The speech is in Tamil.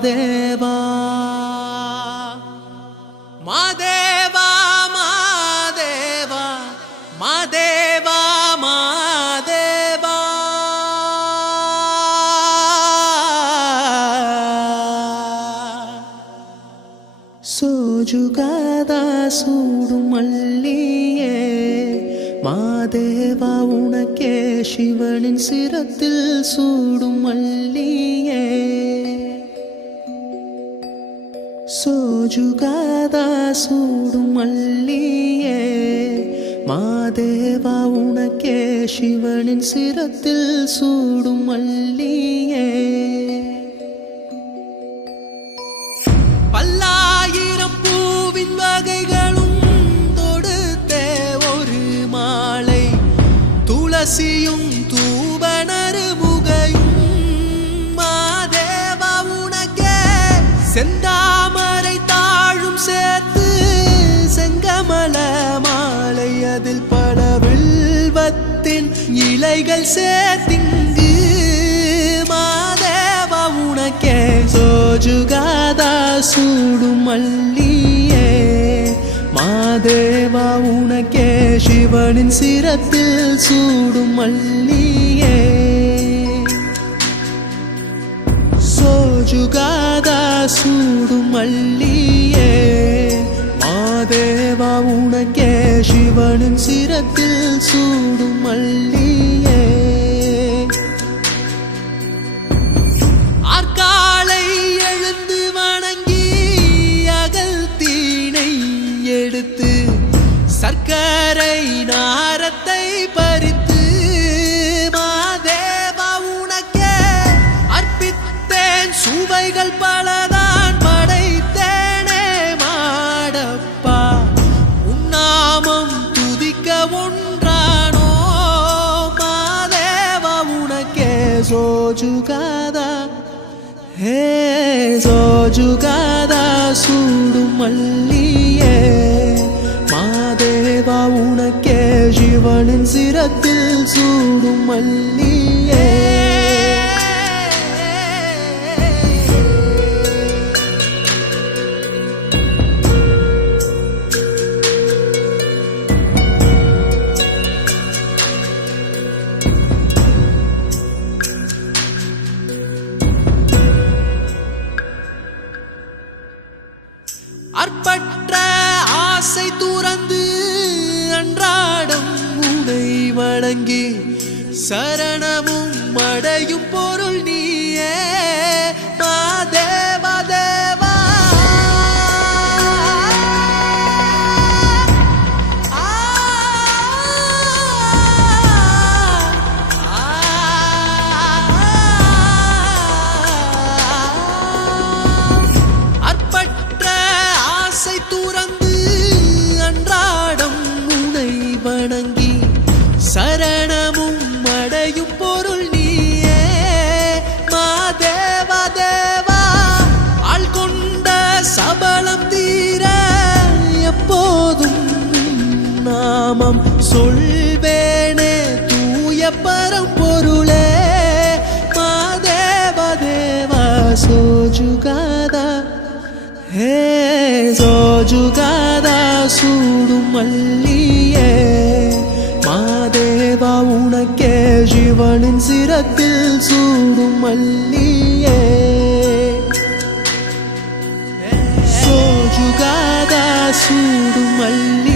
மாதேவா மாதேவா மாதேவா மாதேவா மாதேவா சோஜுகாதா சூடும் மல்லியே மாதேவா உனக்கே சிவனின் சிரத்தில் சூடும் மல்லியே சோஜுகாதா சூடும் மல்லியே மாதேவா உனக்கே சிவனின் சிரத்தில் சூடும் மல்லியே பல்லாயிரம் பூவின் வகைகளும் தொடுத்தே ஒரு மாலை துளசியும் தூபனரு முகையும் மாதேவா உனக்கே செந்தாமரை தாழும் சேர்த்து செங்கமல மாலை அதில் பல வில்வத்தின் இலைகள் சேர்த்திங்கு மாதேவா உனக்கே சோஜுகாதா சூடும் மல்லியே மாதேவா உனக்கே சிவனின் சிரத்தில் சூடும் மல்லியே சோஜுகாதா சூடும் மல்லியே மாதேவா உனக்கே சிவனின் சிரத்தில் சூடும் மல்லியே ஆற்காலை எழுந்து வணங்கி அகல் தீனை எடுத்து சர்க்கரை நாரத்தை பறித்து மாதேவா உனக்கே அர்ப்பித்தேன் சுவைகள் பலதான் படைத்தேனே மாடப்பா உன்னாமம் துதிக்க ஒன்றானோ மாதேவா உனக்கே சோஜுகாதா ஹே சோஜுகாதா சூடும் மல்லியே மாதேவா உனக்கே சிவனின் சிரத்தில் சூடும் மல்லியே அற்பற்ற ஆசை துறந்து அன்றாடம் உனை வணங்கி சரணமும் அடையும் பொருள் நீயே மாதேவா தேவா துறந்து அன்றாடம் உனை வணங்கி சரணமும் அடையும் பொருள் நீயே மாதேவா தேவா ஆள் கொண்ட சபலம் தீர எப்போதும் நாமம் சொல்வேனே தூய பரம்பொருளே மாதேவா தேவா சோஜுகாதா ஹே சோஜுகாதா சூடும் மல்லியே மாதேவா உனக்கே சிவனின் சிரத்தில் சூடும் மல்லியே சோஜுகாதா சூடும் மல்லியே